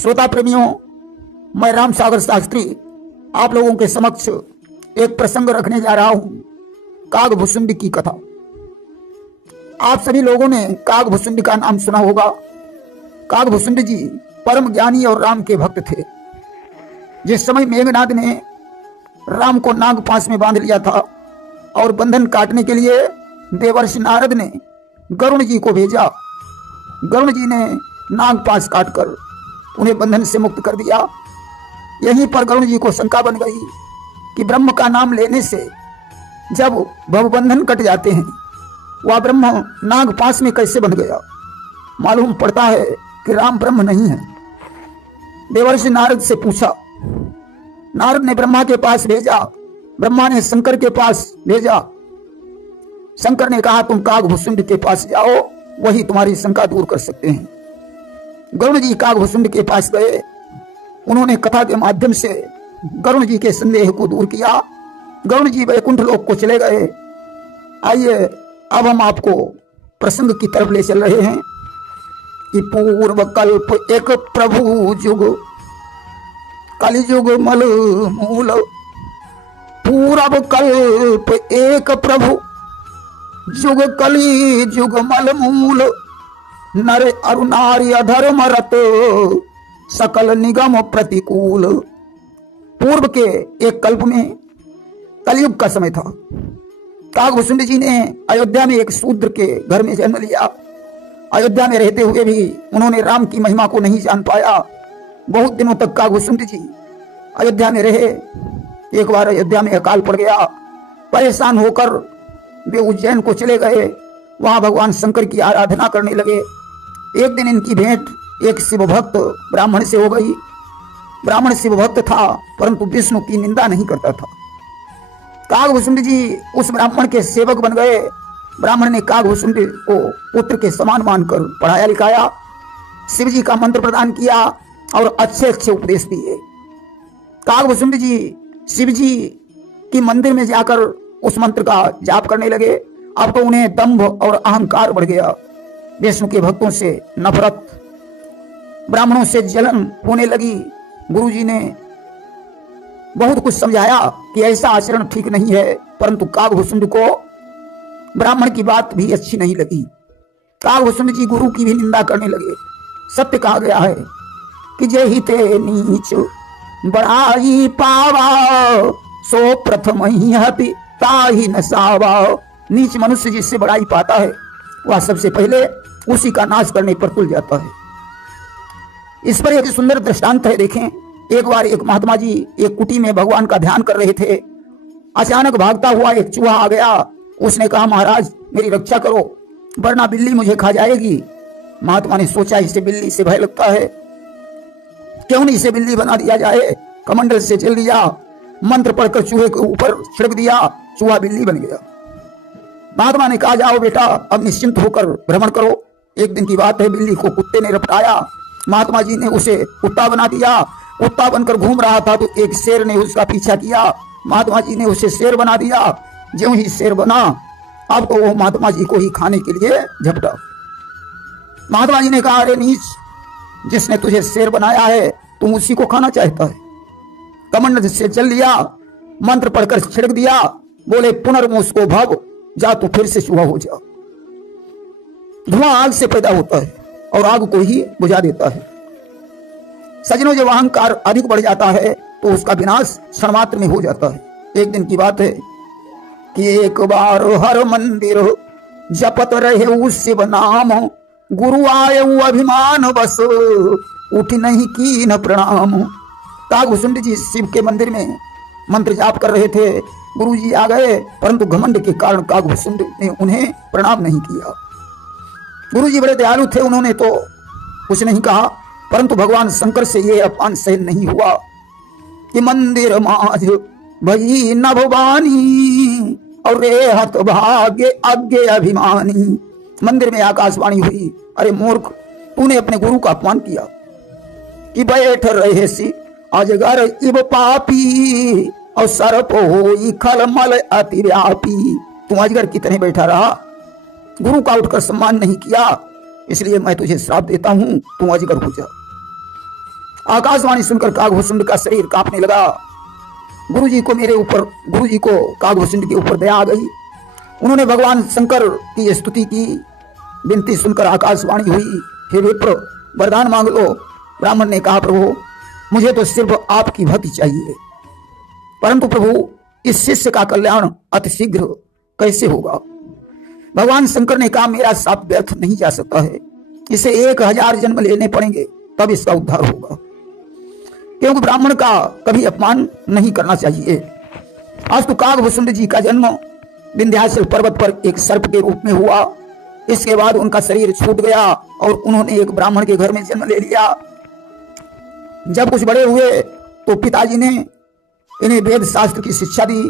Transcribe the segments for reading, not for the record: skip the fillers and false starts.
श्रोता प्रेमियों, मैं राम सागर शास्त्री आप लोगों के समक्ष एक प्रसंग रखने जा रहा हूं, कागभुसुंडी की कथा। आप सभी लोगों ने कागभुसुंडी का नाम सुना होगा। कागभुसुंडी जी परम ज्ञानी और राम के भक्त थे। जिस समय मेघनाद ने राम को नागपाश में बांध लिया था और बंधन काटने के लिए देवर्षि नारद ने गरुण जी को भेजा। गरुण जी ने नागपाश काटकर उन्हें बंधन से मुक्त कर दिया। यहीं पर गरुण जी को शंका बन गई कि ब्रह्म का नाम लेने से जब भवबंधन कट जाते हैं, वह ब्रह्म नागपाश में कैसे बंध गया। मालूम पड़ता है कि राम ब्रह्म नहीं है। देवर्षि नारद से पूछा। नारद ने ब्रह्मा के पास भेजा। ब्रह्मा ने शंकर के पास भेजा। शंकर ने कहा तुम कागभुसुंडी के पास जाओ, वही तुम्हारी शंका दूर कर सकते हैं। गरुण जी कागभुसुंडी के पास गए। उन्होंने कथा के माध्यम से गरुण जी के संदेह को दूर किया। गरुण जी वैकुंठ लोक को चले गए। आइए अब हम आपको प्रसंग की तरफ ले चल रहे हैं कि पूर्व कल्प एक प्रभु जुग कलिजुग मल मूल। पूर्व कल्प एक प्रभु जुग कली जुग मल मूल। नर अरुणार्य अधर्म रत सकल निगम प्रतिकूल। पूर्व के एक कल्प में कलयुग का समय था। कागभुसुंडी जी ने अयोध्या में एक शूद्र के घर में जन्म लिया। अयोध्या में रहते हुए भी उन्होंने राम की महिमा को नहीं जान पाया। बहुत दिनों तक कागभुसुंडी जी अयोध्या में रहे। एक बार अयोध्या में अकाल पड़ गया। परेशान होकर वे उज्जैन को चले गए। वहां भगवान शंकर की आराधना करने लगे। एक दिन इनकी भेंट एक शिव भक्त ब्राह्मण से हो गई। ब्राह्मण शिव भक्त था, परंतु विष्णु की निंदा नहीं करता था। कागभुसुंडी जी उस ब्राह्मण के सेवक बन गए। ब्राह्मण ने कागभुसुंडी को पुत्र के समान मानकर पढ़ाया लिखाया, शिव जी का मंत्र प्रदान किया और अच्छे अच्छे उपदेश दिए। कागभुसुंडी जी शिव जी की मंदिर में जाकर उस मंत्र का जाप करने लगे। अब तो उन्हें दंभ और अहंकार बढ़ गया। विष्णु के भक्तों से नफरत, ब्राह्मणों से जलन होने लगी। गुरुजी ने बहुत कुछ समझाया कि ऐसा आचरण ठीक नहीं है, परंतु कागभुसुंडी को ब्राह्मण की बात भी अच्छी नहीं लगी। कागभुसुंडी जी गुरु की भी निंदा करने लगे। सत्य कहा गया है कि जे हिते नीच बड़ाई पावा सो प्रथम ही हति ताहि न सावा। नीच मनुष्य जिससे बड़ाई पाता है वह सबसे पहले उसी का नाश करने पर तुल जाता है। इस पर एक सुंदर दृष्टांत है। देखें, एक बार एक महात्मा जी एक कुटी में भगवान का ध्यान कर रहे थे। अचानक भागता हुआ एक चूहा आ गया। उसने कहा महाराज मेरी रक्षा करो, वरना बिल्ली मुझे खा जाएगी। महात्मा ने सोचा इसे बिल्ली से भय लगता है, क्यों नहीं इसे बिल्ली बना दिया जाए। कमंडल से जल दिया, मंत्र पढ़कर चूहे के ऊपर छिड़क दिया, चूहा बिल्ली बन गया। महात्मा ने कहा जाओ बेटा अब निश्चिंत होकर भ्रमण करो। एक दिन की बात है, बिल्ली को कुत्ते ने रपटाया। महात्मा जी ने उसे कुत्ता बना दिया। कुत्ता बनकर घूम रहा था तो एक शेर ने उसका पीछा किया। महात्मा जी ने उसे शेर बना दिया। ज्यों ही शेर बना, अब तो वो महात्मा जी को ही खाने के लिए झपटा। महात्मा जी ने कहा अरे नीच, जिसने तुझे शेर बनाया है तुम उसी को खाना चाहता है। कमंडल से चल लिया, मंत्र पढ़कर छिड़क दिया। बोले पुनर्मुस्को भव, जा तू फिर से चूहा हो जा। धुआं आग से पैदा होता है और आग को ही बुझा देता है। सजनों, जब अहंकार अधिक बढ़ जाता है तो उसका विनाश क्षण मात्र में हो जाता है। एक दिन की बात है कि एक बार हर मंदिर जपत रहे शिव नाम। गुरु आए अभिमान बस उठ नहीं की न प्रणाम। कागभुसुंडी जी शिव के मंदिर में मंत्र जाप कर रहे थे। गुरु जी आ गए, परंतु घमंड के कारण कागभुसुंडी ने उन्हें प्रणाम नहीं किया। गुरु जी बड़े दयालु थे, उन्होंने तो कुछ नहीं कहा, परंतु भगवान शंकर से यह अपमान सहन नहीं हुआ कि मंदिर माज भई नभवानी और रे हत भाग्य अज्ञे अभिमानी। मंदिर में आकाशवाणी हुई, अरे मूर्ख, तूने अपने गुरु का अपमान किया कि बैठ रहे सी अजगर इब पापी और सर्प होई खलमल अति व्यापी। तू अजगर की तरह बैठा रहा, गुरु का उठकर सम्मान नहीं किया, इसलिए मैं तुझे श्राप देता हूं, तू अजगर हो जा। आकाशवाणी सुनकर कागभूषुंड का शरीर कांपने लगा। गुरुजी को कागभूषुंड के ऊपर दया आ गई। उन्होंने भगवान शंकर की स्तुति की। विनती सुनकर आकाशवाणी हुई, हे विप्र वरदान मांग लो। ब्राह्मण ने कहा, प्रभु मुझे तो सिर्फ आपकी भक्ति चाहिए, परंतु प्रभु इस शिष्य का कल्याण अतिशीघ्र कैसे होगा? भगवान शंकर ने कहा, मेरा साप व्यर्थ नहीं जा सकता है, इसे 1000 जन्म लेने पड़ेंगे तब इसका उद्धार होगा, क्योंकि ब्राह्मण का कभी अपमान नहीं करना चाहिए। आज तो कागभूषुंड जी का जन्म विंध्याचल पर्वत पर एक सर्प के रूप में हुआ। इसके बाद उनका शरीर छूट गया और उन्होंने एक ब्राह्मण के घर में जन्म ले लिया। जब कुछ बड़े हुए तो पिताजी ने इन्हें वेद शास्त्र की शिक्षा दी।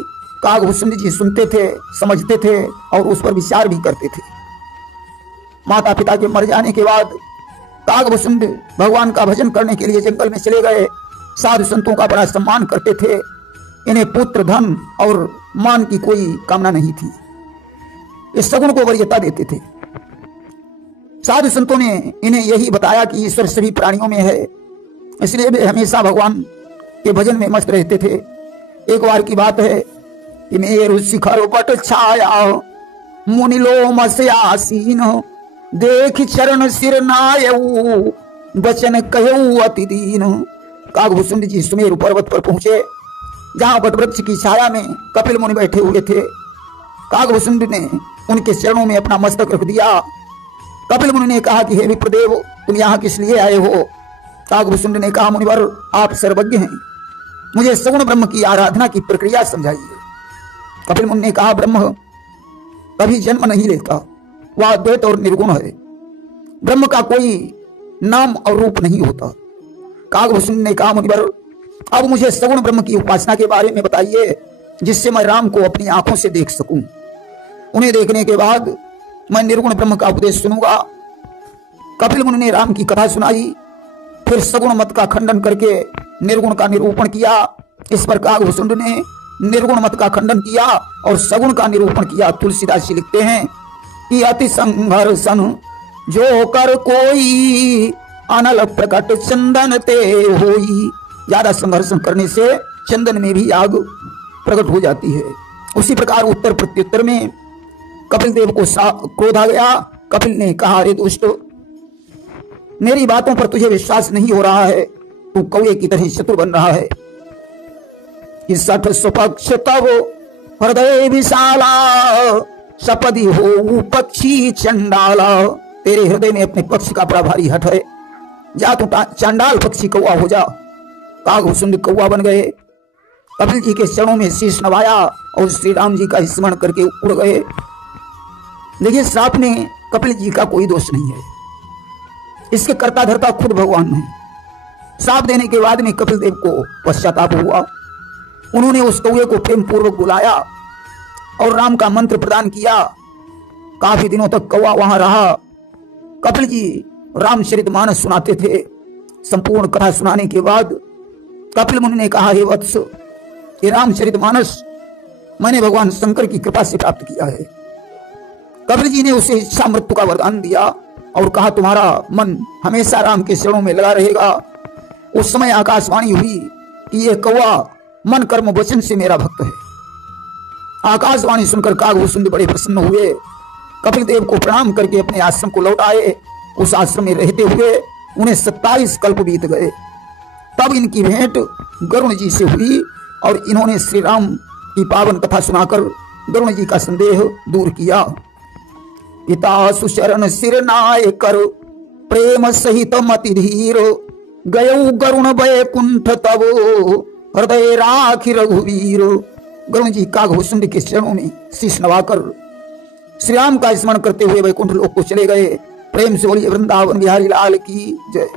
कागभूषुंड जी सुनते थे, समझते थे और उस पर विचार भी करते थे। माता पिता के मर जाने के बाद कागभूषुंड भगवान का भजन करने के लिए जंगल में चले गए। साधु संतों का बड़ा सम्मान करते थे। इन्हें पुत्र, धन और मान की कोई कामना नहीं थी। इस सगुण को वरीयता देते थे। साधु संतों ने इन्हें यही बताया कि ईश्वर सभी प्राणियों में है, इसलिए वे हमेशा भगवान के भजन में मस्त रहते थे। एक बार की बात है कि मेरु शिखर बट छाया मुनिलोम से आसीन, देख चरण सिर नायऊ वचन कहऊ अति दीन। कागभूषुंड जी सुमेरु पर्वत पर पहुंचे, जहां वटवृक्ष की छाया में कपिल मुनि बैठे हुए थे। कागभूषुंड ने उनके चरणों में अपना मस्तक रख दिया। कपिल मुनि ने कहा कि हे विप्रदेव, तुम यहाँ किस लिए आए हो? कागभूषुंड ने कहा, मुनिवर आप सर्वज्ञ हैं, मुझे सगुण ब्रह्म की आराधना की प्रक्रिया समझाइए। कपिल मुनि ने कहा, ब्रह्म कभी जन्म नहीं लेता, वह अद्वैत और निर्गुण है। ब्रह्म का कोई नाम और रूप नहीं होता। कागभूषुंड ने कहा, मुनिवर अब मुझे सगुण ब्रह्म की उपासना के बारे में बताइए, जिससे मैं राम को अपनी आंखों से देख सकूं। उन्हें देखने के बाद मैं निर्गुण ब्रह्म का उपदेश सुनूंगा। कपिल मुनि ने राम की कथा सुनाई, फिर सगुण मत का खंडन करके निर्गुण का निरूपण किया। इस पर कागभूषुंड ने निर्गुण मत का खंडन किया और सगुण का निरूपण किया। तुलसीदास जी लिखते हैं कि अति संघर्षण जो कर कोई, अनल प्रकट चंदन ते होई। ज्यादा संघर्षण करने से चंदन में भी आग प्रकट हो जाती है। उसी प्रकार उत्तर प्रत्युत्तर में कपिल देव को क्रोध आ गया। कपिल ने कहा, अरे दुष्ट, मेरी बातों पर तुझे विश्वास नहीं हो रहा है, तू कौए की तरह शत्रु बन रहा है। कि सठ सुपक्ष तब हृदय विशाला, सपदी हो पक्षी चंडाला। तेरे हृदय में अपने पक्ष का बड़ा भारी हट है, जा तू चंडाल पक्षी कौआ हो जा। कागभूषुंड कौआ बन गए। कपिल जी के चरणों में शीश नवाया और श्री राम जी का स्मरण करके उड़ गए। देखिए, श्राप में कपिल जी का कोई दोष नहीं है, इसके कर्ता धर्ता खुद भगवान है। श्राप देने के बाद में कपिल देव को पश्चाताप हुआ। उन्होंने उस कौए को प्रेम पूर्वक बुलाया और राम का मंत्र प्रदान किया। काफी दिनों तक कौआ वहां रहा। कपिल जी रामचरितमानस सुनाते थे। संपूर्ण कथा सुनाने के बाद कपिल मुनि ने कहा, हे वत्स, ये रामचरितमानस मैंने भगवान शंकर की कृपा से प्राप्त किया है। कपिल जी ने उसे इच्छा मृत्यु का वरदान दिया और कहा, तुम्हारा मन हमेशा राम के चरणों में लगा रहेगा। उस समय आकाशवाणी हुई कि यह कौआ मन कर्म वचन से मेरा भक्त है। आकाशवाणी सुनकर कागभूषुंड बड़े प्रसन्न हुए। कपिल देव को प्रणाम करके अपने आश्रम को लौट आए। उस आश्रम में रहते हुए उन्हें 27 कल्प बीत गए। तब इनकी भेंट गरुण जी से हुई और इन्होंने श्री राम की पावन कथा सुनाकर गरुण जी का संदेह दूर किया। पिता सुचरण सिर नाय कर, प्रेम सहित मति धीर, गयऊ गरुण वैकुंठ तब, हृदय राखी रघुवीर। गरुण जी कागभूषुंड के चरणों में शीश नवाकर श्री राम का स्मरण करते हुए वैकुंठ लोक को चले गए। प्रेम से बोलिए वृंदावन बिहारी लाल की जय।